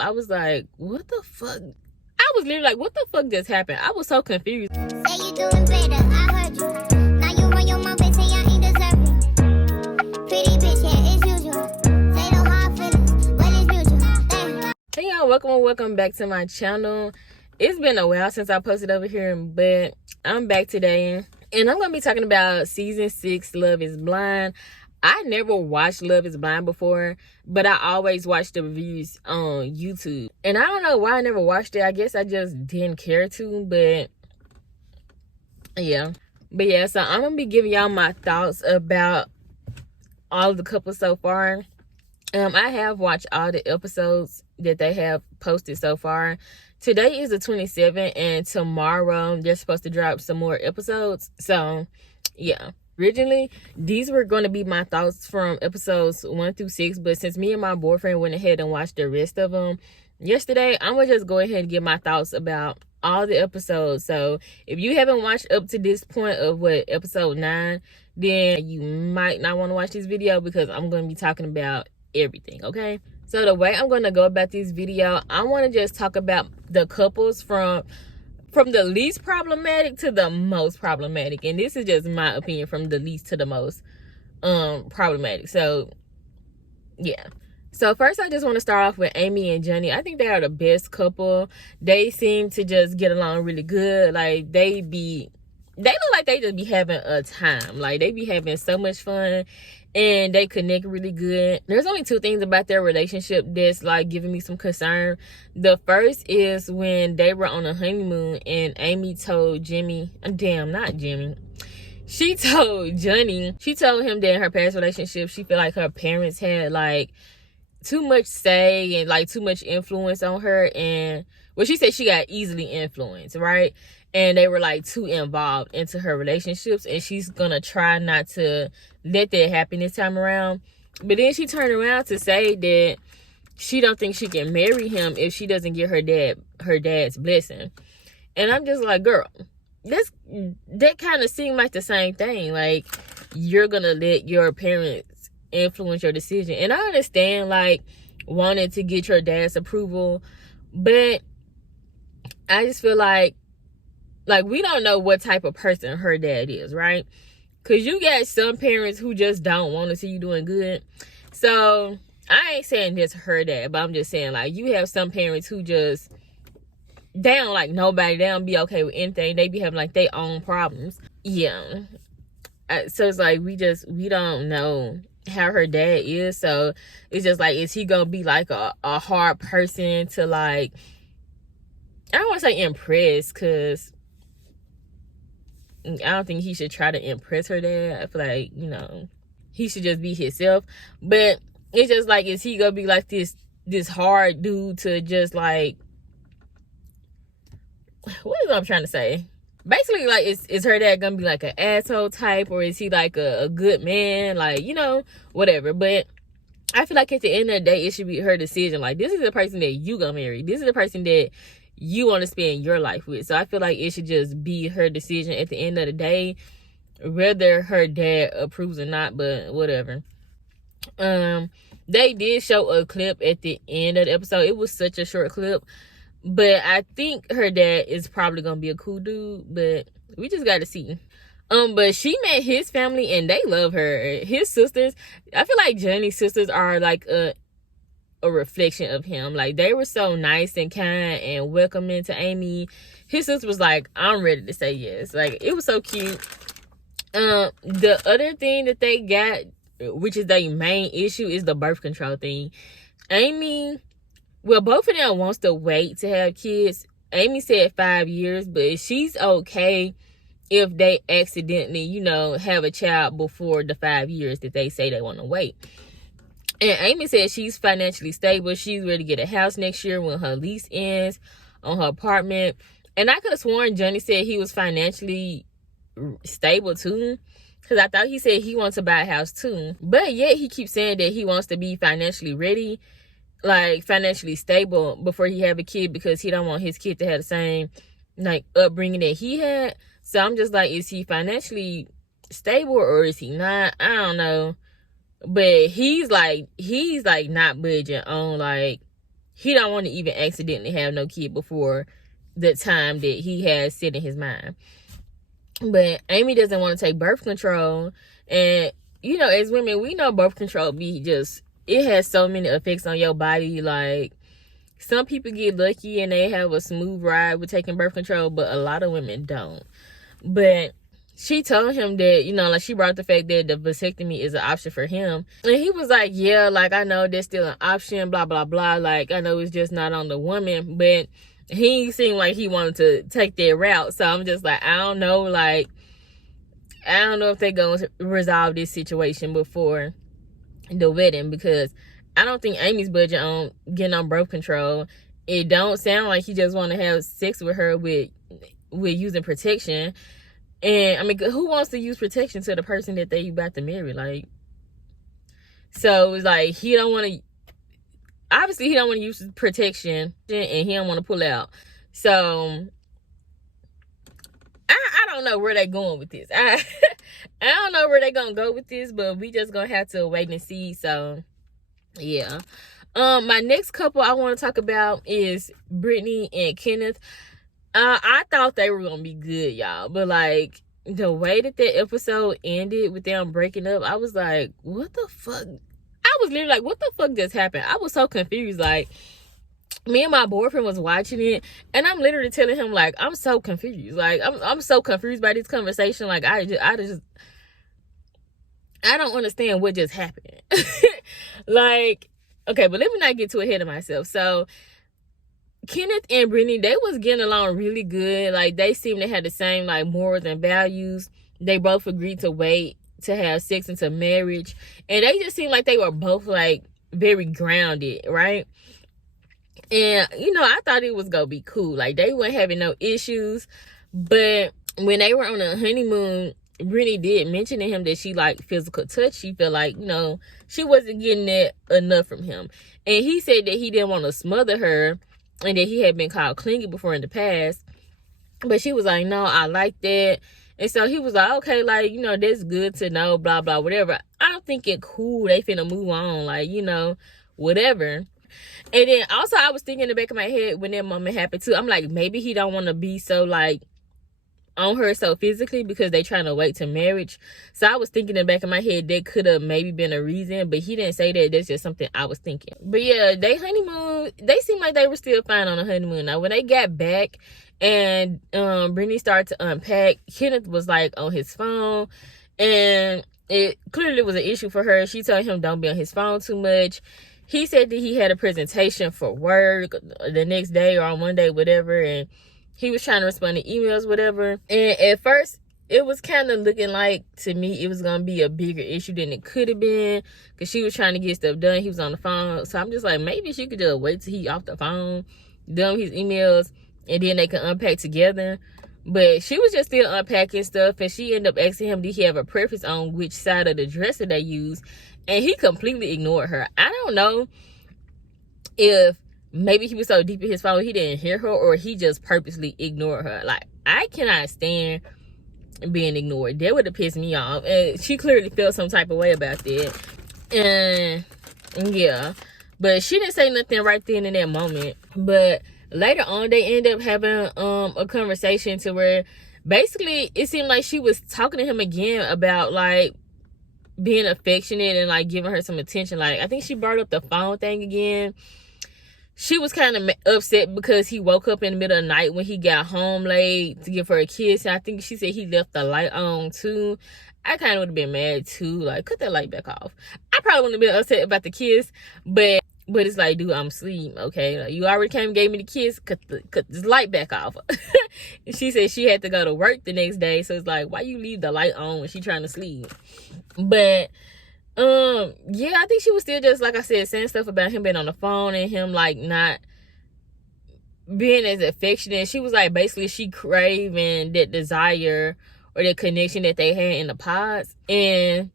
I was like, what the fuck? I was literally like, what the fuck just happened? I was so confused. Say you doing better, I heard you. Now you run your mouth and say I ain't deserving. Pretty bitch, yeah, it's usual. Say no hard feelings, well it's mutual. Damn. Hey y'all, welcome back to my channel. It's been a while since I posted over here, but I'm back today. And I'm going to be talking about season 6, Love is Blind. I never watched Love is Blind before, but I always watched the reviews on YouTube. And I don't know why I never watched it. I guess I just didn't care to, but yeah. But yeah, so I'm going to be giving y'all my thoughts about all of the couples so far. I have watched all the episodes that they have posted so far. Today is the 27th, and tomorrow they're supposed to drop some more episodes. So, yeah. Originally, these were going to be my thoughts from episodes 1 through 6, but since me and my boyfriend went ahead and watched the rest of them yesterday, I'm going to just go ahead and give my thoughts about all the episodes. So, if you haven't watched up to this point of episode 9, then you might not want to watch this video because I'm going to be talking about everything, okay? So the way I'm going to go about this video, I want to just talk about the couples from the least problematic to the most problematic, and this is just my opinion, from the least to the most problematic. So yeah, so first I just want to start off with Amy and Johnny. I think they are the best couple. They seem to just get along really good. Like they look like they just be having a time. Like they be having so much fun and they connect really good. There's only 2 things about their relationship that's like giving me some concern. The first is when they were on a honeymoon and Amy told Jimmy, not Jimmy. She told Johnny, she told him that in her past relationship, she felt like her parents had like too much say and like too much influence on her. And well, she said she got easily influenced, right? And they were like too involved into her relationships, and she's gonna try not to let that happen this time around. But then she turned around to say that she don't think she can marry him if she doesn't get her dad's blessing. And I'm just like, girl, that kind of seemed like the same thing. Like, you're gonna let your parents influence your decision. And I understand like wanting to get your dad's approval, but I just feel like we don't know what type of person her dad is, right? Because you got some parents who just don't want to see you doing good. So I ain't saying this her dad, but I'm just saying like you have some parents who just, they don't like nobody. They don't be okay with anything. They be having like their own problems. Yeah. So it's like we don't know how her dad is. So it's just like, is he gonna be like a hard person to like, I don't want to say impress, because I don't think he should try to impress her dad. I feel like, he should just be himself. But it's just like, is he gonna be like this hard dude to just like, what is I'm trying to say? Basically, like, is her dad gonna be like an asshole type, or is he like a good man? Like, whatever. But I feel like at the end of the day, it should be her decision. Like, this is the person that you gonna marry. This is the person that you want to spend your life with. So I feel like it should just be her decision at the end of the day, whether her dad approves or not. But whatever. They did show a clip at the end of the episode. It was such a short clip, but I think her dad is probably gonna be a cool dude, but we just gotta see. But she met his family and they love her. His sisters, I feel like Johnny's sisters are like a reflection of him. Like, they were so nice and kind and welcoming to Amy. His sister was like, I'm ready to say yes. Like, it was so cute. The other thing that they got, which is their main issue, is the birth control thing. Amy, well, both of them wants to wait to have kids. Amy said 5 years, but she's okay if they accidentally, have a child before the 5 years that they say they want to wait. And Amy said she's financially stable. She's ready to get a house next year when her lease ends on her apartment. And I could have sworn Johnny said he was financially stable too, because I thought he said he wants to buy a house too. But yet he keeps saying that he wants to be financially ready, like financially stable, before he have a kid, because he don't want his kid to have the same like upbringing that he had. So I'm just like, is he financially stable or is he not? I don't know. But he's like not budging on like he don't want to even accidentally have no kid before the time that he has set in his mind. But Amy doesn't want to take birth control. And, you know, as women, we know birth control it has so many effects on your body. Like, some people get lucky and they have a smooth ride with taking birth control, but a lot of women don't. But she told him that, you know, like, she brought the fact that the vasectomy is an option for him. And he was like, yeah, like, I know that's still an option, blah, blah, blah. Like, I know it's just not on the woman. But he seemed like he wanted to take that route. So I'm just like, I don't know. Like, I don't know if they're going to resolve this situation before the wedding, because I don't think Amy's budget on getting on birth control. It don't sound like he just want to have sex with her with using protection. And I mean, who wants to use protection to the person that they about to marry? Like, so it's like, he don't want to, obviously he don't want to use protection, and he don't want to pull out. So I don't know where they going with this. I don't know where they gonna go with this, but we just gonna have to wait and see. So yeah. My next couple I want to talk about is Brittany and Kenneth. I thought they were gonna be good, y'all, but like, the way that episode ended with them breaking up, I was like, what the fuck? I was literally like, what the fuck just happened? I was so confused. Like, me and my boyfriend was watching it, and I'm literally telling him, like, I'm so confused. Like, I'm so confused by this conversation. Like, I don't understand what just happened. Like, okay, but let me not get too ahead of myself. So Kenneth and Brittany, they was getting along really good. Like, they seemed to have the same, like, morals and values. They both agreed to wait to have sex into marriage. And they just seemed like they were both, like, very grounded, right? And, you know, I thought it was going to be cool. Like, they weren't having no issues. But when they were on a honeymoon, Brittany did mention to him that she liked physical touch. She felt like, you know, she wasn't getting that enough from him. And he said that he didn't want to smother her, and that he had been called clingy before in the past. But she was like, no, I like that. And so he was like, okay, like, you know, that's good to know, blah, blah, whatever. I don't think it cool. They finna move on, like, you know, whatever. And then also I was thinking in the back of my head when that moment happened too, I'm like, maybe he don't want to be so, like, on her so physically because they trying to wait to marriage. So I was thinking in the back of my head that could have maybe been a reason, but he didn't say that. That's just something I was thinking. But yeah, they honeymoon, they seemed like they were still fine on the honeymoon. Now when they got back and Brittany started to unpack, Kenneth was like on his phone, and it clearly was an issue for her. She told him don't be on his phone too much. He said that he had a presentation for work the next day or on one day, whatever, and he was trying to respond to emails, whatever. And at first, it was kind of looking like, to me, it was going to be a bigger issue than it could have been, because she was trying to get stuff done. He was on the phone. So I'm just like, maybe she could just wait till he off the phone, done his emails, and then they can unpack together. But she was just still unpacking stuff, and she ended up asking him, did he have a preference on which side of the dresser they use? And he completely ignored her. I don't know if maybe he was so deep in his phone he didn't hear her, or he just purposely ignored her. Like, I cannot stand being ignored. That would have pissed me off. And she clearly felt some type of way about that. And yeah, but she didn't say nothing right then in that moment. But later on, they ended up having a conversation to where basically it seemed like she was talking to him again about, like, being affectionate and, like, giving her some attention. Like, I think she brought up the phone thing again. She was kind of upset because he woke up in the middle of the night when he got home late to give her a kiss. And I think she said he left the light on too. I kind of would have been mad too. Like, cut that light back off. I probably wouldn't have been upset about the kiss, but it's like, dude, I'm asleep, okay? Like, you already came and gave me the kiss. Cut this light back off. She said she had to go to work the next day, so it's like, why you leave the light on when she trying to sleep? But yeah, I think she was still just, like I said, saying stuff about him being on the phone and him, like, not being as affectionate. She was like, basically, she craving that desire or that connection that they had in the pods. And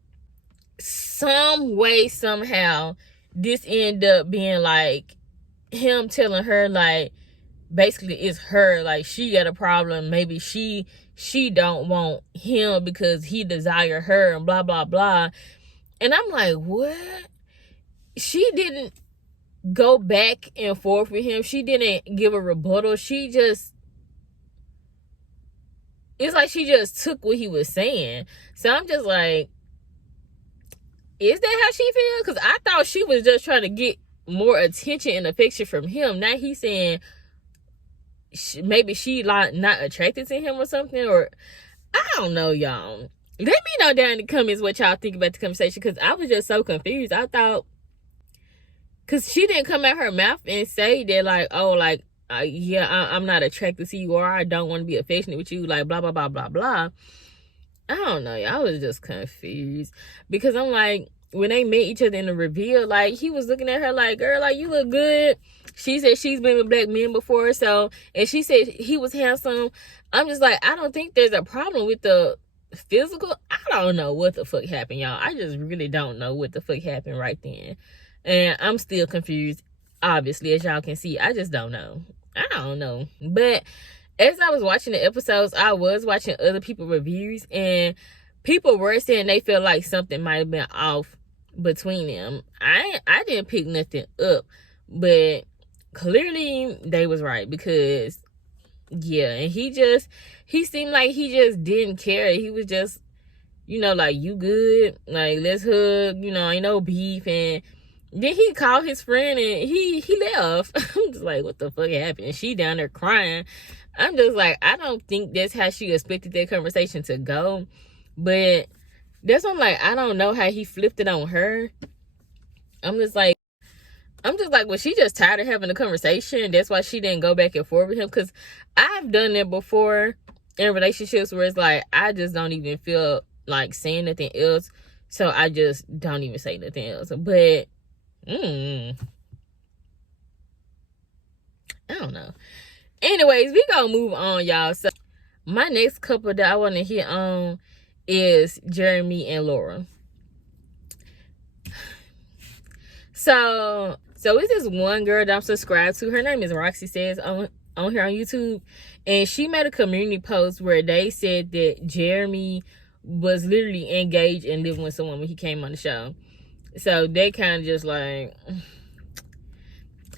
some way, somehow, this ended up being, like, him telling her, like, basically it's her, like, she got a problem. Maybe she don't want him because he desire her and blah, blah, blah. And I'm like, what? She didn't go back and forth with him. She didn't give a rebuttal. She just, it's like she just took what he was saying. So I'm just like, is that how she feels? Because I thought she was just trying to get more attention and affection from him. Now he's saying maybe she like not attracted to him or something, or I don't know, y'all. Let me know down in the comments what y'all think about the conversation, because I was just so confused. I thought, because she didn't come out her mouth and say that, like, oh, like, yeah, I'm not attracted to you, or I don't want to be affectionate with you, like, blah, blah, blah, blah, blah. I don't know, y'all. I was just confused, because I'm like, when they met each other in the reveal, like, he was looking at her like, girl, like, you look good. She said she's been with black men before, so, and she said he was handsome. I'm just like, I don't think there's a problem with the physical. I don't know what the fuck happened, y'all. I just really don't know what the fuck happened right then. And I'm still confused, obviously, as y'all can see. I just don't know. I don't know. But as I was watching the episodes, I was watching other people's reviews, and people were saying they feel like something might have been off between them. I didn't pick nothing up, but clearly they was right, because yeah, and he seemed like he just didn't care. He was just, you know, like, you good, like, let's hug, you know, ain't no beef. And then he called his friend and he left. I'm just like, what the fuck happened? She down there crying. I'm just like, I don't think that's how she expected that conversation to go. But that's why I'm like, I don't know how he flipped it on her. I'm just like, well, she just tired of having a conversation. That's why she didn't go back and forth with him. Because I've done that before in relationships where it's like, I just don't even feel like saying nothing else. So I just don't even say nothing else. But, I don't know. Anyways, we gonna move on, y'all. So my next couple that I want to hit on is Jeremy and Laura. So it's this one girl that I'm subscribed to. Her name is Roxy Says on here on YouTube. And she made a community post where they said that Jeremy was literally engaged and living with someone when he came on the show. So they kind of just like,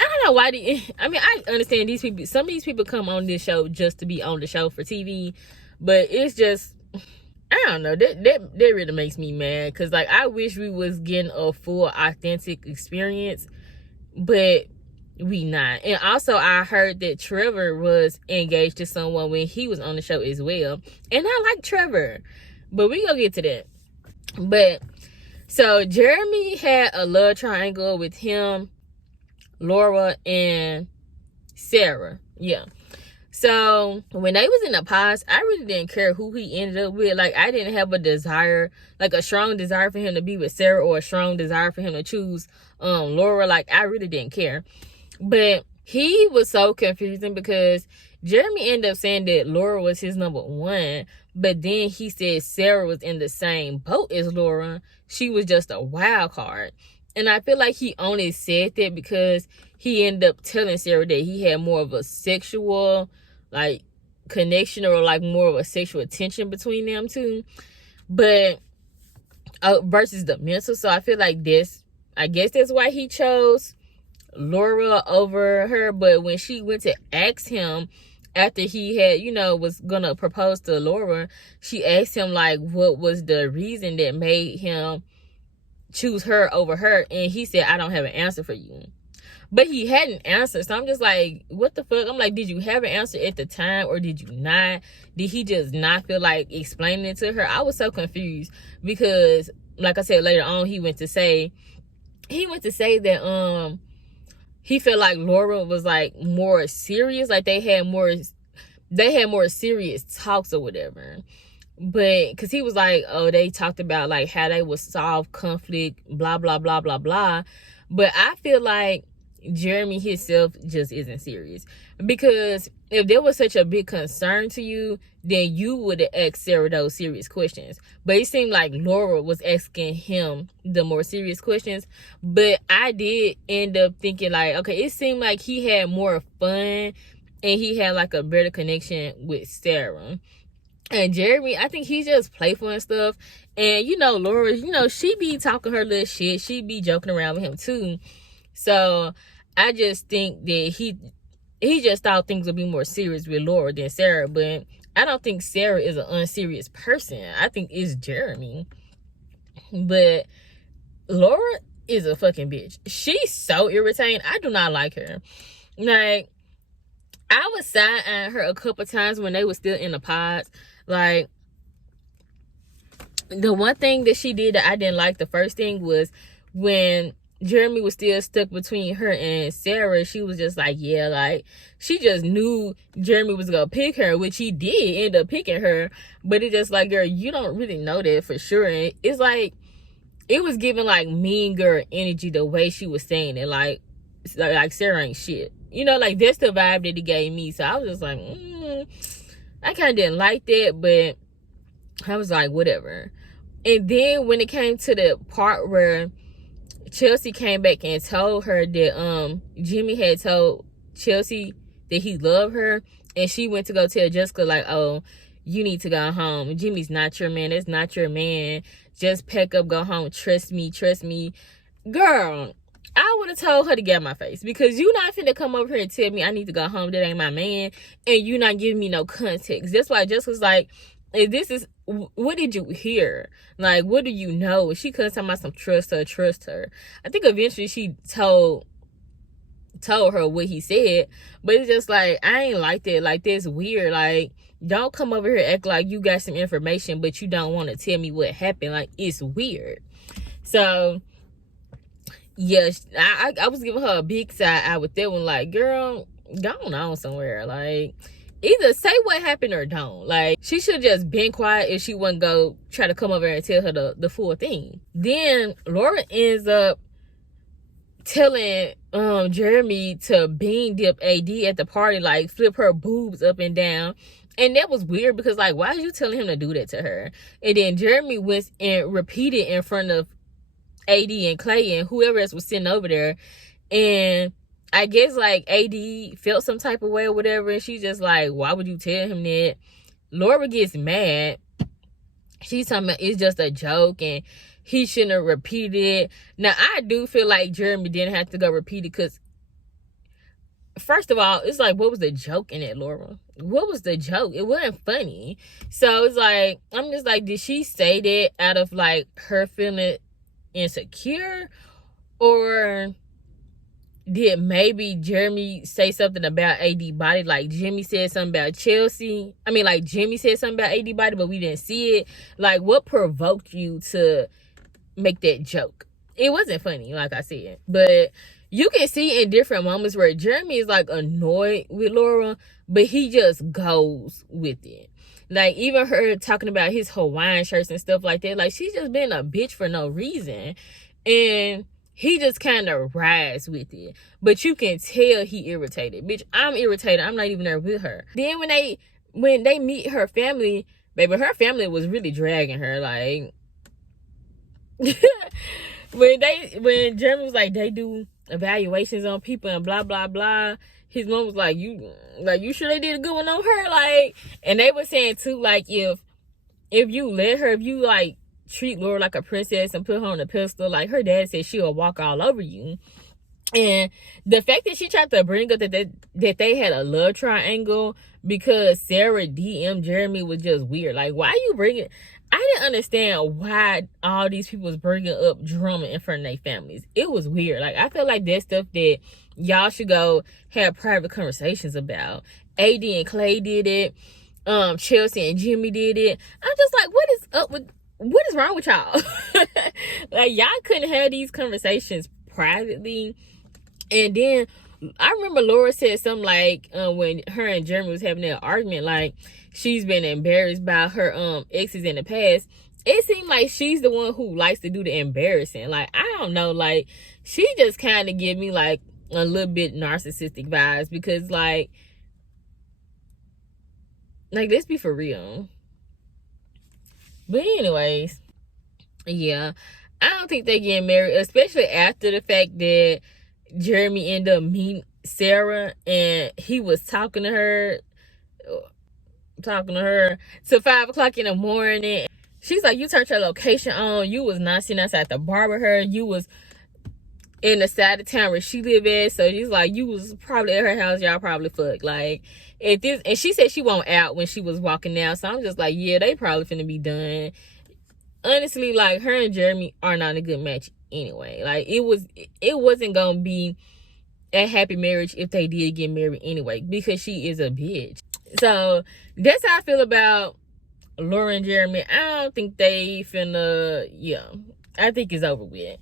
I don't know why. I understand these people. Some of these people come on this show just to be on the show for TV. But it's just, I don't know. That really makes me mad. Because, like, I wish we was getting a full, authentic experience. But we not. And also, I heard that Trevor was engaged to someone when he was on the show as well. And I like Trevor. But we gonna get to that. But, so, Jeremy had a love triangle with him, Laura, and Sarah. Yeah. So when they was in the past, I really didn't care who he ended up with. Like, I didn't have a desire, like a strong desire for him to be with Sarah, or a strong desire for him to choose Laura. Like, I really didn't care. But he was so confusing, because Jeremy ended up saying that Laura was his number one, but then he said Sarah was in the same boat as Laura. She was just a wild card. And I feel like he only said that because he ended up telling Sarah that he had more of a sexual, like, connection, or like more of a sexual tension between them two. But versus the mental. So I feel like I guess that's why he chose Laura over her. But when she went to ask him after he had, you know, was gonna propose to Laura, she asked him, like, what was the reason that made him choose her over her, and he said, I don't have an answer for you. But he hadn't answered. So I'm just like, what the fuck? I'm like, did you have an answer at the time, or did you not? Did he just not feel like explaining it to her? I was so confused, because like I said, later on he went to say that he felt like Laura was like more serious, like they had more serious talks or whatever. But because he was like, oh, they talked about like how they would solve conflict, blah blah blah blah blah. But I feel like Jeremy himself just isn't serious, because if there was such a big concern to you, then you would have asked Sarah those serious questions. But it seemed like Laura was asking him the more serious questions. But I did end up thinking, like, okay, it seemed like he had more fun and he had like a better connection with Sarah. And Jeremy, I think he's just playful and stuff. And, you know, Laura, you know, she be talking her little shit. She be joking around with him, too. So, I just think that he just thought things would be more serious with Laura than Sarah. But I don't think Sarah is an unserious person. I think it's Jeremy. But Laura is a fucking bitch. She's so irritating. I do not like her. Like, I was side-eyeing her a couple times when they were still in the pods. Like, the one thing that she did that I didn't like, the first thing, was when Jeremy was still stuck between her and Sarah. She was just like, yeah, like, she just knew Jeremy was gonna pick her, which he did end up picking her. But it's just like, girl, you don't really know that for sure. And it's like, it was giving like mean girl energy the way she was saying it. Like Sarah ain't shit. You know, like, that's the vibe that he gave me. So I was just like, I kind of didn't like that, but I was like, whatever. And then when it came to the part where Chelsea came back and told her that Jimmy had told Chelsea that he loved her, and she went to go tell Jessica, like, oh, you need to go home. Jimmy's not your man. That's not your man. Just pack up, go home. Trust me. Girl, I would have told her to get out my face, because you not finna come over here and tell me I need to go home. That ain't my man. And you not giving me no context. That's why Jessica's like, if this is, what did you hear? Like, what do you know? She couldn't talk about some trust her. I think eventually she told her what he said, but it's just like, I ain't like that. Like, that's weird. Like, don't come over here act like you got some information, but you don't want to tell me what happened. Like, it's weird. So, yeah, I was giving her a big side eye with that one. Like, girl, go on somewhere. Like, either say what happened or don't. Like, she should have just been quiet if she wouldn't go try to come over and tell her the full thing. Then Laura ends up telling Jeremy to bean dip AD at the party, like flip her boobs up and down. And that was weird, because like, why are you telling him to do that to her? And then Jeremy went and repeated in front of AD and Clay and whoever else was sitting over there. And I guess like AD felt some type of way or whatever, and she's just like, why would you tell him that? Laura gets mad. She's talking about it's just a joke and he shouldn't have repeated it. Now, I do feel like Jeremy didn't have to go repeat it, because first of all, it's like, what was the joke in it, Laura? What was the joke? It wasn't funny. So it's like, I'm just like, did she say that out of like her feeling insecure, or did maybe Jeremy say something about AD body? Like, Jimmy said something about Chelsea. I mean, like, Jimmy said something about AD body, but we didn't see it. Like, what provoked you to make that joke? It wasn't funny, like I said. But you can see in different moments where Jeremy is, like, annoyed with Laura, but he just goes with it. Like, even her talking about his Hawaiian shirts and stuff like that. Like, she's just been a bitch for no reason. And he just kind of rides with it. But you can tell he irritated. Bitch, I'm irritated. I'm not even there with her. Then when they meet her family, baby, her family was really dragging her. Like, when Jeremy was like, they do evaluations on people and blah, blah, blah. His mom was like, you sure they did a good one on her? Like, and they were saying too, like, if you let her, if you like treat Laura like a princess and put her on a pedestal, like her dad said, she'll walk all over you. And the fact that she tried to bring up that they had a love triangle because Sarah DM'd Jeremy was just weird. Like, why are you bringing? I didn't understand why all these people was bringing up drama in front of their families. It was weird. Like, I feel like that's stuff that y'all should go have private conversations about. AD and Clay did it. Chelsea and Jimmy did it. I'm just like, what is wrong with y'all? Like, y'all couldn't have these conversations privately. And then I remember Laura said something like, when her and Jeremy was having that argument, like, she's been embarrassed by her exes in the past. It seemed like she's the one who likes to do the embarrassing. Like, I don't know, like, she just kind of give me like a little bit narcissistic vibes, because like let's be for real. But anyways, yeah, I don't think they getting married, especially after the fact that Jeremy ended up meeting Sarah and he was talking to her till 5 o'clock in the morning. She's like, you turned your location on. You was not sitting outside the bar with her. You was in the side of town where she live at. So she's like, you was probably at her house, y'all probably fucked. Like, at this, and she said she won't out when she was walking out. So I'm just like, yeah, they probably finna be done. Honestly, like, her and Jeremy are not a good match anyway. Like, it wasn't gonna be a happy marriage if they did get married anyway, because she is a bitch. So that's how I feel about Laura and Jeremy. I don't think they finna, yeah, I think it's over with.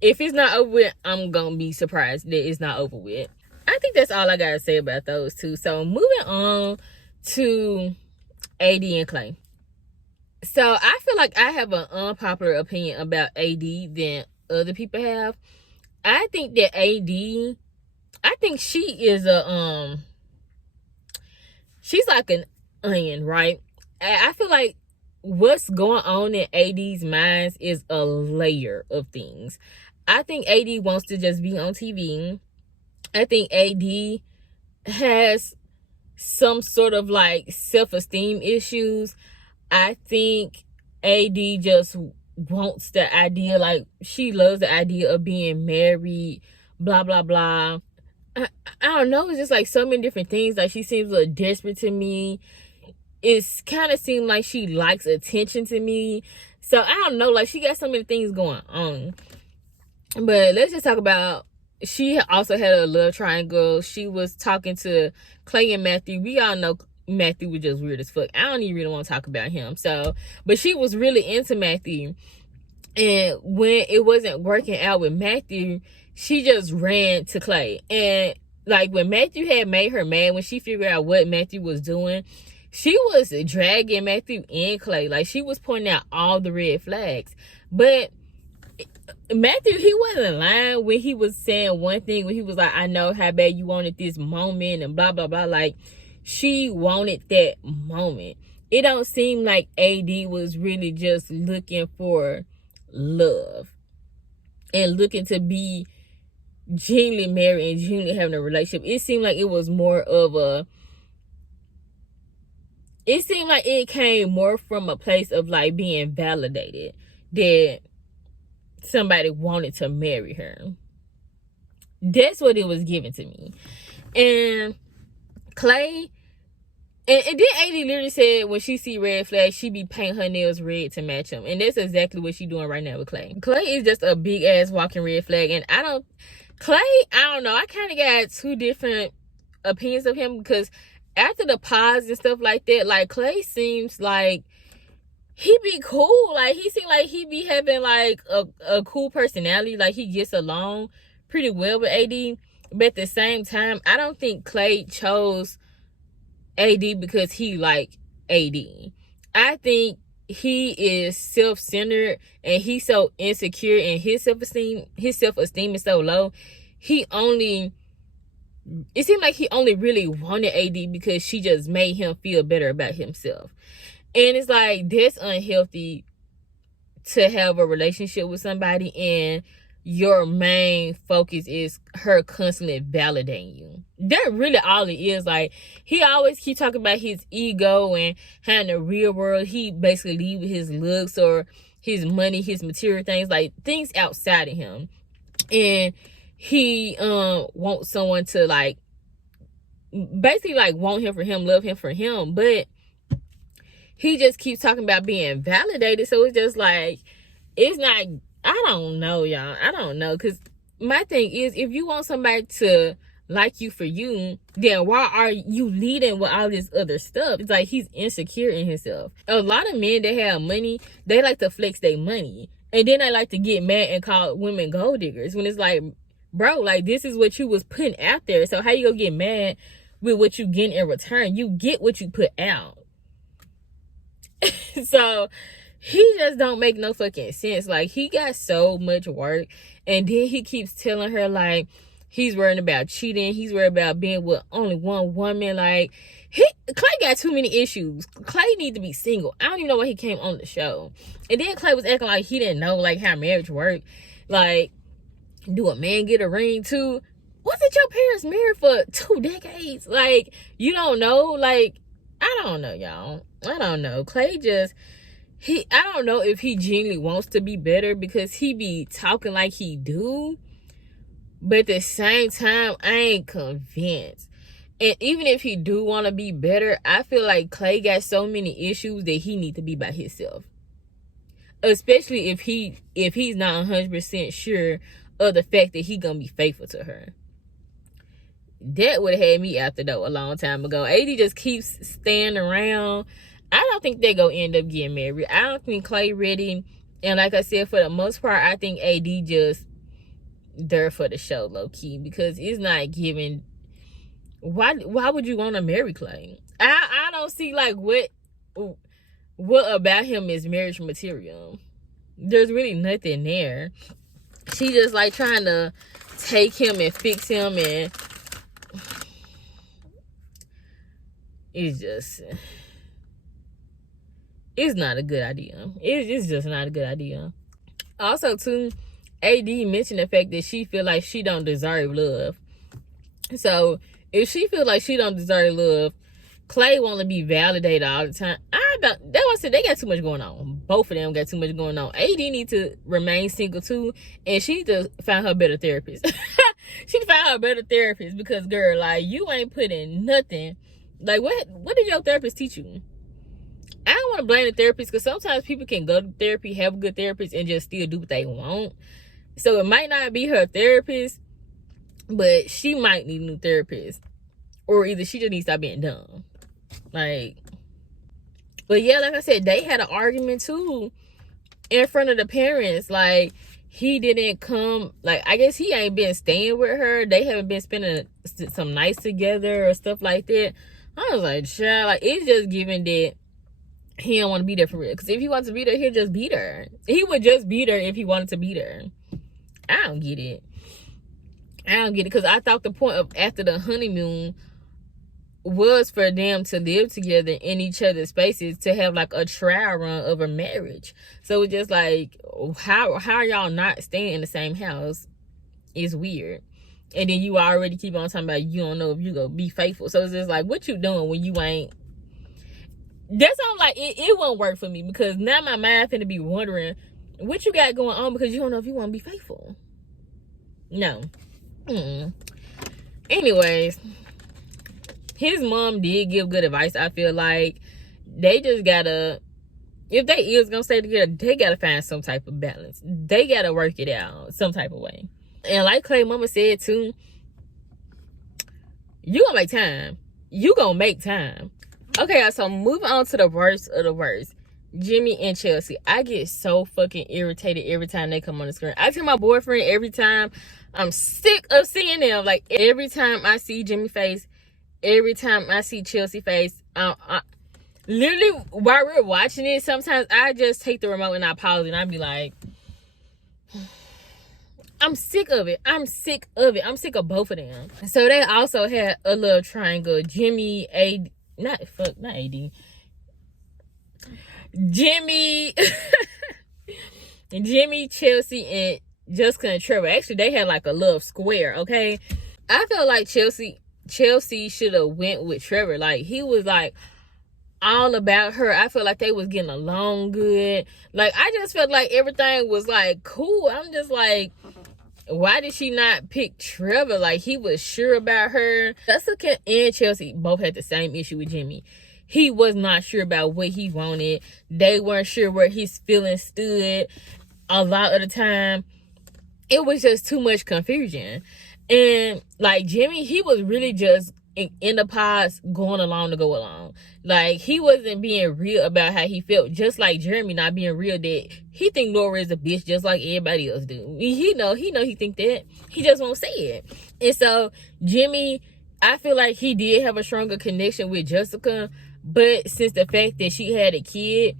If it's not over with, I'm gonna be surprised that it's not over with. I think that's all I gotta say about those two. So moving on to AD and Clay. So I feel like I have an unpopular opinion about AD than other people have. I think that AD, I think she is a she's like an onion, right? I feel like what's going on in AD's minds is a layer of things. I think AD wants to just be on TV. I think AD has some sort of like self-esteem issues. I think AD just wants the idea, like she loves the idea of being married, blah, blah, blah. I don't know. It's just like so many different things. Like she seems a little desperate to me. It's kind of seemed like she likes attention to me. So I don't know. Like she got so many things going on. But let's just talk about, she also had a love triangle. She was talking to Clay and Matthew. We all know Matthew was just weird as fuck. I don't even really want to talk about him. So, but she was really into Matthew. And when it wasn't working out with Matthew, she just ran to Clay. And like when Matthew had made her mad, when she figured out what Matthew was doing, she was dragging Matthew and Clay. Like she was pointing out all the red flags. But Matthew, he wasn't lying when he was saying one thing, when he was like, I know how bad you wanted this moment and blah, blah, blah. Like she wanted that moment. It don't seem like AD was really just looking for love and looking to be genuinely married and genuinely having a relationship. It seemed like it was more of a, it seemed like it came more from a place of like being validated that somebody wanted to marry her. That's what it was given to me. And Clay, and then AD literally said when she see red flags, she be painting her nails red to match them. And that's exactly what she doing right now with Clay. Clay is just a big ass walking red flag. And Clay, I don't know. I kind of got two different opinions of him, because after the pause and stuff like that, like Clay seems like he be cool. Like he seemed like he be having like a cool personality. Like he gets along pretty well with AD. But at the same time, I don't think Clay chose AD because he like AD. I think he is self-centered and he's so insecure, and his self-esteem is so low. It seemed like he only really wanted AD because she just made him feel better about himself. And it's like, that's unhealthy to have a relationship with somebody and your main focus is her constantly validating you. That really all it is. Like, he always keep talking about his ego and how in the real world he basically leave with his looks or his money, his material things, like things outside of him. And he wants someone to like basically like want him for him, love him for him, but he just keeps talking about being validated. So it's just like, it's not, I don't know, y'all. I don't know. Because my thing is, if you want somebody to like you for you, then why are you leading with all this other stuff? It's like he's insecure in himself. A lot of men that have money, they like to flex their money. And then they like to get mad and call women gold diggers. When it's like, bro, like this is what you was putting out there. So how you gonna get mad with what you get in return? You get what you put out. So he just don't make no fucking sense. Like, he got so much work, and then he keeps telling her like he's worried about cheating, he's worried about being with only one woman. Like, Clay got too many issues. Clay need to be single. I don't even know why he came on the show. And then Clay was acting like he didn't know like how marriage worked. Like, do a man get a ring too? Wasn't your parents married for 2 decades? Like, you don't know? Like, I don't know, y'all. I don't know. Clay just, I don't know if he genuinely wants to be better, because he be talking like he do. But at the same time, I ain't convinced. And even if he do want to be better, I feel like Clay got so many issues that he need to be by himself. Especially if he's not 100% sure of the fact that he gonna be faithful to her. That would have had me after though a long time ago. AD just keeps staying around. I don't think they gonna end up getting married. I don't think Clay ready. And like I said, for the most part, I think AD just there for the show, low key, because it's not giving. Why would you want to marry Clay? I don't see like what about him is marriage material. There's really nothing there. She just like trying to take him and fix him, and it's not a good idea. It's just not a good idea. Also, too, AD mentioned the fact that she feel like she don't deserve love. So if she feel like she don't deserve love, Clay want to be validated all the time. That was it. They got too much going on. Both of them got too much going on. AD need to remain single too, and she need to find her better therapist. She need to find her better therapist, because girl, like, you ain't putting nothing. Like, what did your therapist teach you? I don't want to blame the therapist, because sometimes people can go to therapy, have a good therapist, and just still do what they want. So it might not be her therapist, but she might need a new therapist. Or either she just needs to stop being dumb. Like, but yeah, like I said, they had an argument too in front of the parents. Like, he didn't come, like, I guess he ain't been staying with her. They haven't been spending some nights together or stuff like that. I was like, child, like, it's just giving that he don't want to be there for real. Because if he wants to be there, he'll just beat her. He would just beat her if he wanted to beat her. I don't get it. Because I thought the point of after the honeymoon was for them to live together in each other's spaces, to have like a trial run of a marriage. So it's just like, how are y'all not staying in the same house? It's weird. And then you already keep on talking about you don't know if you gonna be faithful. So it's just like, what you doing when you ain't? That's all. Like, it won't work for me, because now my mind finna be wondering what you got going on, because you don't know if you want to be faithful. No. Anyways, his mom did give good advice. I feel like they just gotta, if they is gonna stay together, they gotta find some type of balance. They gotta work it out some type of way. And like Clay mama said too, you gonna make time. You gonna make time. Okay, so moving on to the worst of the worst. Jimmy and Chelsea. I get so fucking irritated every time they come on the screen. I tell my boyfriend every time, I'm sick of seeing them. Like, every time I see Jimmy face, every time I see Chelsea face, literally while we're watching it, sometimes I just take the remote and I pause it and I be like, I'm sick of it. I'm sick of both of them. So they also had a little triangle. Jimmy, Jimmy, Chelsea, and Jessica and Trevor. Actually, they had like a little square, okay? I felt like Chelsea should have went with Trevor. Like, he was like all about her. I felt like they was getting along good. Like, I just felt like everything was like cool. I'm just like, why did she not pick Trevor? Like, he was sure about her. Jessica and Chelsea both had the same issue with Jimmy. He was not sure about what he wanted. They weren't sure where his feelings stood. A lot of the time, it was just too much confusion. And like Jimmy, he was really just in the pods going along to go along. Like, he wasn't being real about how he felt, just like Jeremy not being real that he think Laura is a bitch just like everybody else do. He know he think that. He just won't say it. And so Jimmy, I feel like he did have a stronger connection with Jessica, but since the fact that she had a kid,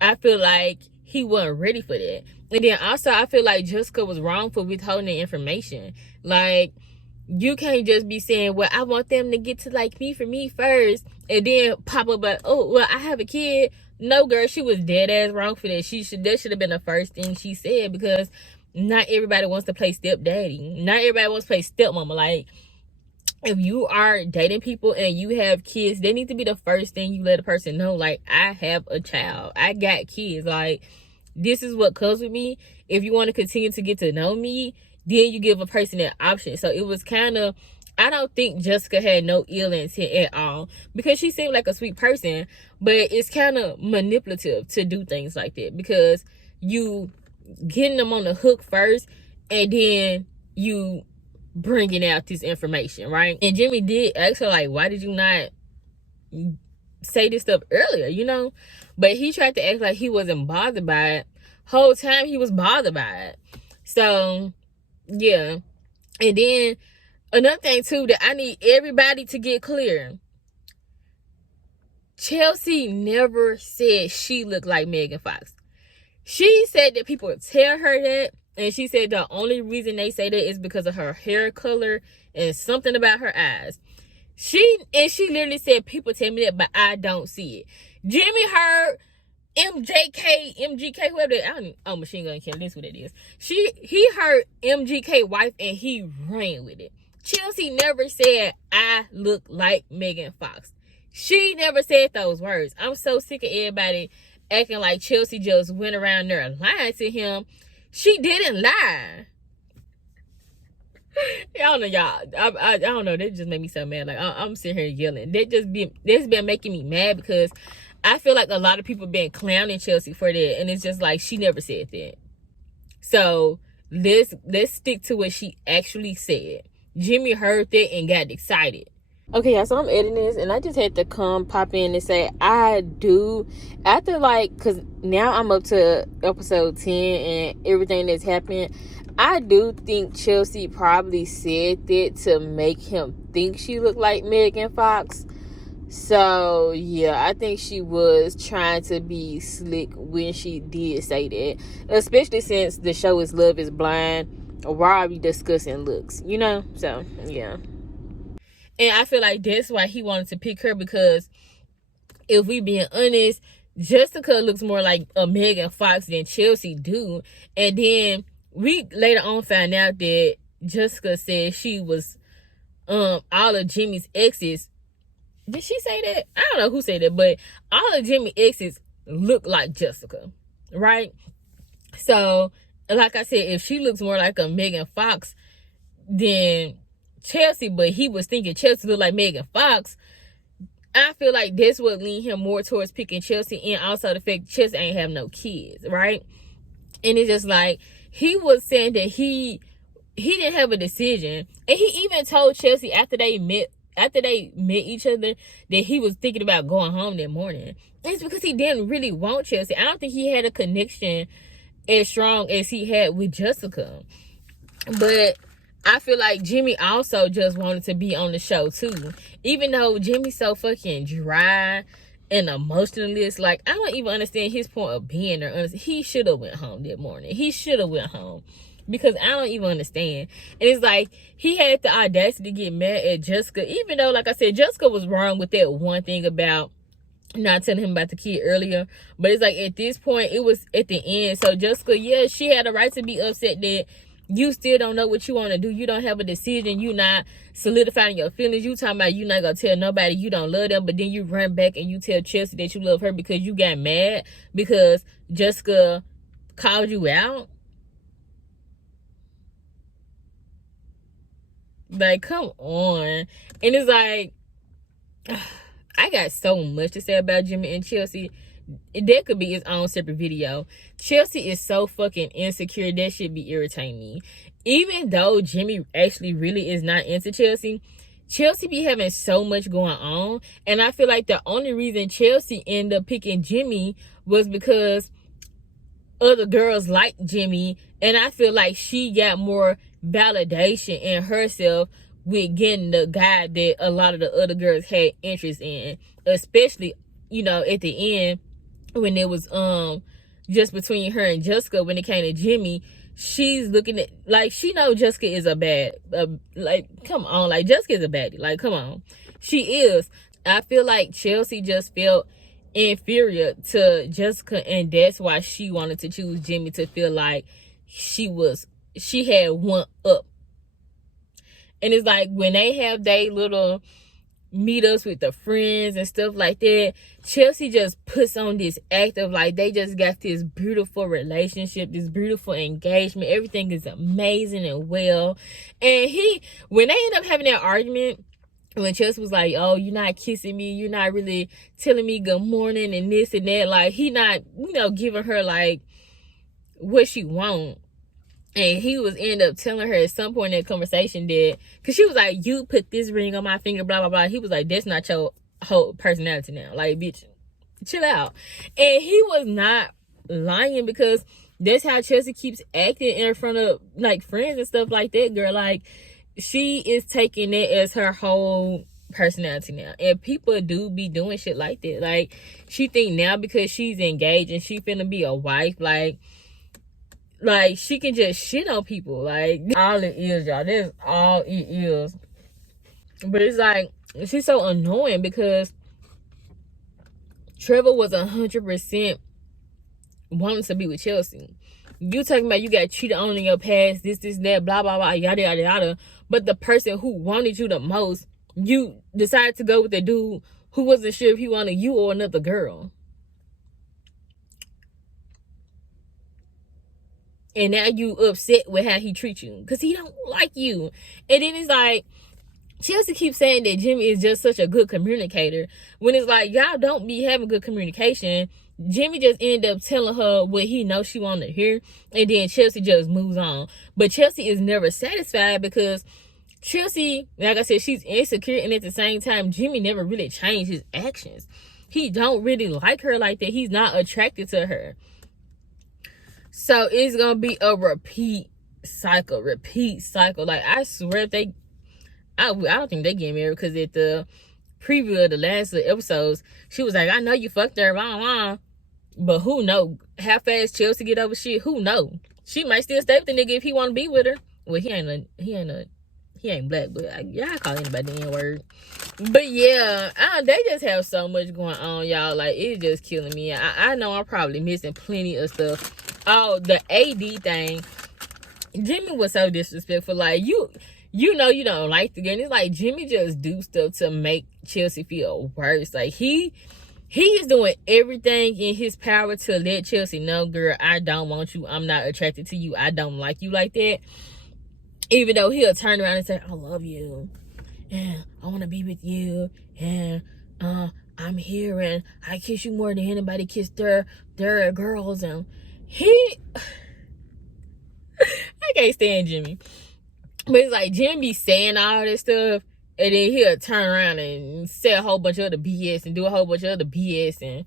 I feel like he wasn't ready for that. And then also, I feel like Jessica was wrong for withholding the information. Like, you can't just be saying, well, I want them to get to like me for me first, and then pop up like, oh, well, I have a kid. No, girl, she was dead ass wrong for that. That should have been the first thing she said, because not everybody wants to play stepdaddy. Not everybody wants to play stepmama. Like, if you are dating people and you have kids, they need to be the first thing you let a person know. Like, I have a child. I got kids. Like, this is what comes with me. If you want to continue to get to know me, then you give a person that option. So it was kind of, I don't think Jessica had no ill intent at all, because she seemed like a sweet person, but it's kind of manipulative to do things like that, because you getting them on the hook first and then you bringing out this information, right? And Jimmy did ask her, like, why did you not say this stuff earlier, you know? But he tried to act like he wasn't bothered by it. Whole time he was bothered by it. So yeah. And then another thing too that I need everybody to get clear: Chelsea never said she looked like Megan Fox. She said that people tell her that, and she said the only reason they say that is because of her hair color and something about her eyes. She literally said, people tell me that, but I don't see it. Jimmy heard MGK, whoever that, Machine Gun Kelly, that's what it is. He heard MGK wife and he ran with it. Chelsea never said, I look like Megan Fox. She never said those words. I'm so sick of everybody acting like Chelsea just went around there lying to him. She didn't lie. I don't know, y'all. I don't know. That just made me so mad. Like, I'm sitting here yelling. That's been making me mad, because I feel like a lot of people been clowning Chelsea for that, and it's just like, she never said that. So let's stick to what she actually said. Jimmy heard that and got excited. Okay, yeah, so I'm editing this, and I just had to pop in and say, I do, after, like, because now I'm up to episode 10 and everything that's happened, I do think Chelsea probably said that to make him think she looked like Megan Fox. So, yeah, I think she was trying to be slick when she did say that, especially since the show is Love is Blind. Why are we discussing looks, you know? So, yeah. And I feel like that's why he wanted to pick her, because if we being honest, Jessica looks more like a Megan Fox than Chelsea do. And then we later on found out that Jessica said she was all of Jimmy's exes. Did she say that? I don't know who said that, but all of Jimmy's exes look like Jessica, right? So, like I said, if she looks more like a Megan Fox than Chelsea, but he was thinking Chelsea looked like Megan Fox, I feel like that's what leaned him more towards picking Chelsea, and also the fact Chelsea ain't have no kids, right? And it's just like, he was saying that he didn't have a decision, and he even told Chelsea after they met each other that he was thinking about going home that morning. And it's because he didn't really want Chelsea. I don't think he had a connection as strong as he had with Jessica. But I feel like Jimmy also just wanted to be on the show too. Even though Jimmy's so fucking dry and emotionless, like, I don't even understand his point of being there. He should have went home that morning. He should have went home, because I don't even understand. And it's like, he had the audacity to get mad at Jessica, even though, like I said, Jessica was wrong with that one thing about not telling him about the kid earlier. But it's like, at this point, it was at the end. So Jessica, yeah, she had a right to be upset that you still don't know what you want to do. You don't have a decision. You not solidifying your feelings. You talking about you not gonna tell nobody you don't love them, but then you run back and you tell Chelsea that you love her because you got mad because Jessica called you out. Like, come on. And it's like, I got so much to say about Jimmy and Chelsea. That could be its own separate video. Chelsea is so fucking insecure. That should be irritating me. Even though Jimmy actually really is not into Chelsea, Chelsea be having so much going on. And I feel like the only reason Chelsea ended up picking Jimmy was because other girls like Jimmy. And I feel like she got more validation in herself with getting the guy that a lot of the other girls had interest in. Especially, you know, at the end, when it was just between her and Jessica. When it came to Jimmy, she's looking at, like, she know Jessica is a bad, like, come on, like, Jessica is a baddie, like, come on, she is. I feel like Chelsea just felt inferior to Jessica, and that's why she wanted to choose Jimmy, to feel like she had one up. And it's like, when they have their little meetups with the friends and stuff like that, Chelsea just puts on this act of like they just got this beautiful relationship, this beautiful engagement. Everything is amazing and well. And when they end up having that argument, when Chelsea was like, oh, you're not kissing me, you're not really telling me good morning and this and that, like he not, giving her like what she want. And he was end up telling her at some point in that conversation that, because she was like, you put this ring on my finger, blah, blah, blah. He was like, that's not your whole personality now. Like, bitch, chill out. And he was not lying, because that's how Chelsea keeps acting in front of, like, friends and stuff like that, girl. Like, she is taking it as her whole personality now. And people do be doing shit like that. Like, she think now because she's engaged and she finna be a wife, like she can just shit on people. Like, all it is, y'all. That's all it is. But it's like, she's so annoying because Trevor was 100% wanting to be with Chelsea. You talking about you got cheated on in your past, this, that, blah, blah, blah, yada, yada, yada. But the person who wanted you the most, you decided to go with the dude who wasn't sure if he wanted you or another girl. And now you upset with how he treats you because he don't like you. And then it's like, Chelsea keeps saying that Jimmy is just such a good communicator, when it's like, y'all don't be having good communication. Jimmy just ended up telling her what he knows she wanted to hear, and then Chelsea just moves on. But Chelsea is never satisfied because Chelsea, like I said, she's insecure, and at the same time, Jimmy never really changed his actions. He don't really like her like that. He's not attracted to her. So it's gonna be a repeat cycle. Like, I swear I don't think they get married, because at the preview of the last episodes, she was like, I know you fucked her, blah, blah. But who know? How fast Chelsea get over shit? Who know? She might still stay with the nigga if he want to be with her. Well, he ain't black, but y'all call anybody the N-word. But yeah, they just have so much going on, y'all. Like, it's just killing me. I know I'm probably missing plenty of stuff. Oh, the AD thing. Jimmy was so disrespectful. Like, you know you don't like the girl. And it's like, Jimmy just do stuff to make Chelsea feel worse. Like, he is doing everything in his power to let Chelsea know, girl, I don't want you. I'm not attracted to you. I don't like you like that. Even though he'll turn around and say, I love you. And I want to be with you. And I'm here and I kiss you more than anybody kissed their girls. And I can't stand Jimmy. But it's like, Jim be saying all this stuff, and then he'll turn around and say a whole bunch of other BS and do a whole bunch of other BS. And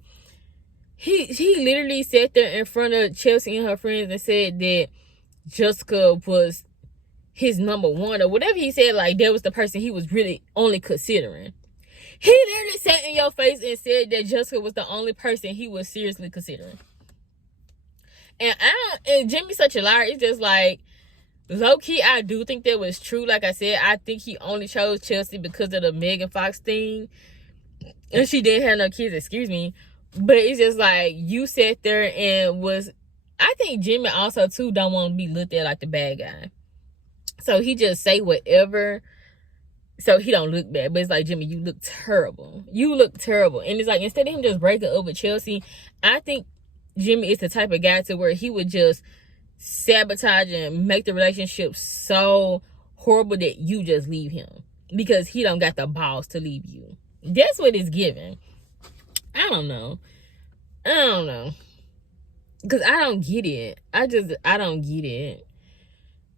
he literally sat there in front of Chelsea and her friends and said that Jessica was his number one, or whatever he said. Like, that was the person he was really only considering. He literally sat in your face and said that Jessica was the only person he was seriously considering. And Jimmy's such a liar. It's just like, low-key, I do think that was true. Like I said, I think he only chose Chelsea because of the Megan Fox thing. And she didn't have no kids, excuse me. But it's just like, you sat there and was... I think Jimmy also, too, don't want to be looked at like the bad guy. So he just say whatever so he don't look bad. But it's like, Jimmy, you look terrible. You look terrible. And it's like, instead of him just breaking up with Chelsea, I think Jimmy is the type of guy to where he would just sabotage and make the relationship so horrible that you just leave him, because he don't got the balls to leave you. That's what it's giving. I don't know, because I don't get it. I don't get it.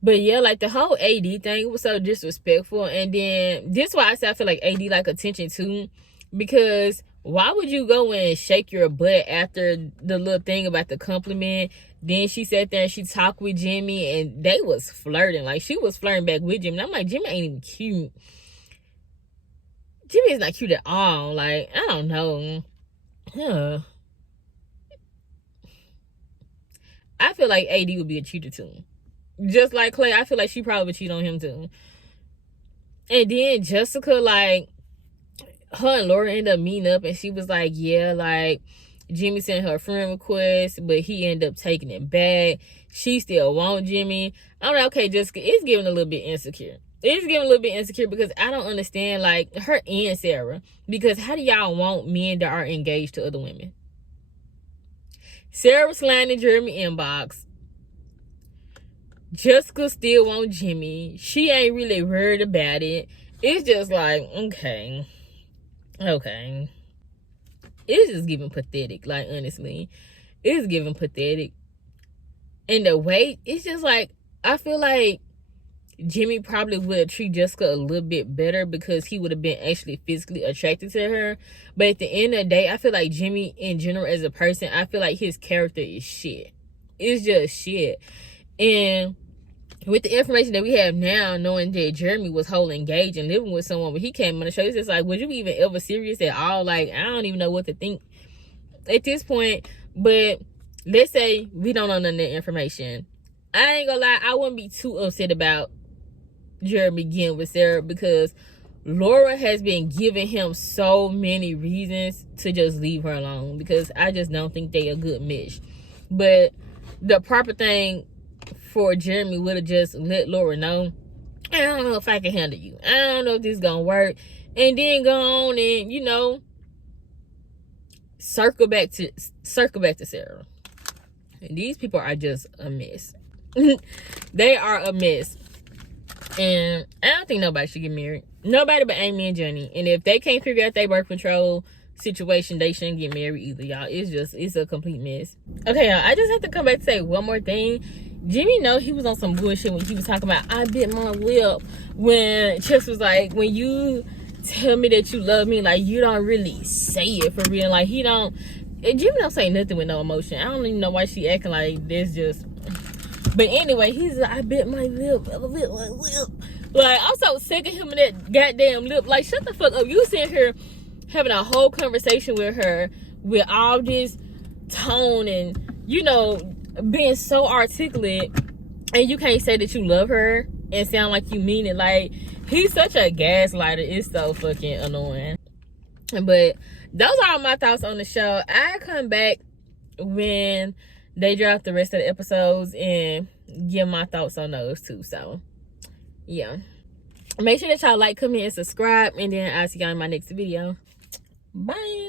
But yeah, like, the whole AD thing was so disrespectful. And then this is why I say I feel like AD like attention too, because why would you go and shake your butt after the little thing about the compliment? Then she sat there and she talked with Jimmy, and they was flirting. Like, she was flirting back with Jimmy. And I'm like, Jimmy ain't even cute. Jimmy is not cute at all. Like, I don't know. Huh. I feel like AD would be a cheater too. Just like Clay, I feel like she probably would cheat on him too. And then Jessica, like, her and Laura ended up meeting up, and she was like, yeah, like, Jimmy sent her a friend request, but he ended up taking it back. She still wants Jimmy. I'm like, okay, Jessica, it's giving a little bit insecure. it's getting a little bit insecure because I don't understand, like, her and Sarah. Because how do y'all want men that are engaged to other women? Sarah was sliding Jeremy inbox. Jessica still want Jimmy. She ain't really worried about it. It's just like, okay. It's just giving pathetic. Like, honestly, it's giving pathetic. And the way, it's just like, I feel like Jimmy probably would treat Jessica a little bit better because he would have been actually physically attracted to her. But at the end of the day, I feel like Jimmy in general as a person, I feel like his character is shit. It's just shit. And with the information that we have now, knowing that Jeremy was whole engaged and living with someone when he came on the show, it's just like, was you even ever serious at all? Like, I don't even know what to think at this point. But let's say we don't know none of that information. I ain't gonna lie, I wouldn't be too upset about Jeremy getting with Sarah because Laura has been giving him so many reasons to just leave her alone because I just don't think they a good match. But the proper thing for Jeremy would have just let Laura know, I don't know if I can handle you. I don't know if this is gonna work. And then go on and, you know, circle back to Sarah. And these people are just a mess. They are a mess. And I don't think nobody should get married. Nobody but Amy and Johnny. And if they can't figure out their birth control situation, they shouldn't get married either, y'all. It's a complete mess. Okay, y'all, I just have to come back and say one more thing. Jimmy know he was on some bullshit when he was talking about I bit my lip when Chess was like, when you tell me that you love me, like, you don't really say it for real. Like, he don't, and Jimmy don't say nothing with no emotion. I don't even know why she acting like this. Just, but anyway, he's like, I bit my lip, I bit my lip. Like, I'm so sick of him and that goddamn lip. Like, shut the fuck up. You sitting here having a whole conversation with her with all this tone and, you know, being so articulate, and you can't say that you love her and sound like you mean it. Like, he's such a gaslighter. It's so fucking annoying. But those are my thoughts on the show. I come back when they drop the rest of the episodes and give my thoughts on those too. So yeah, make sure that y'all like, comment, and subscribe, and then I'll see y'all in my next video. Bye.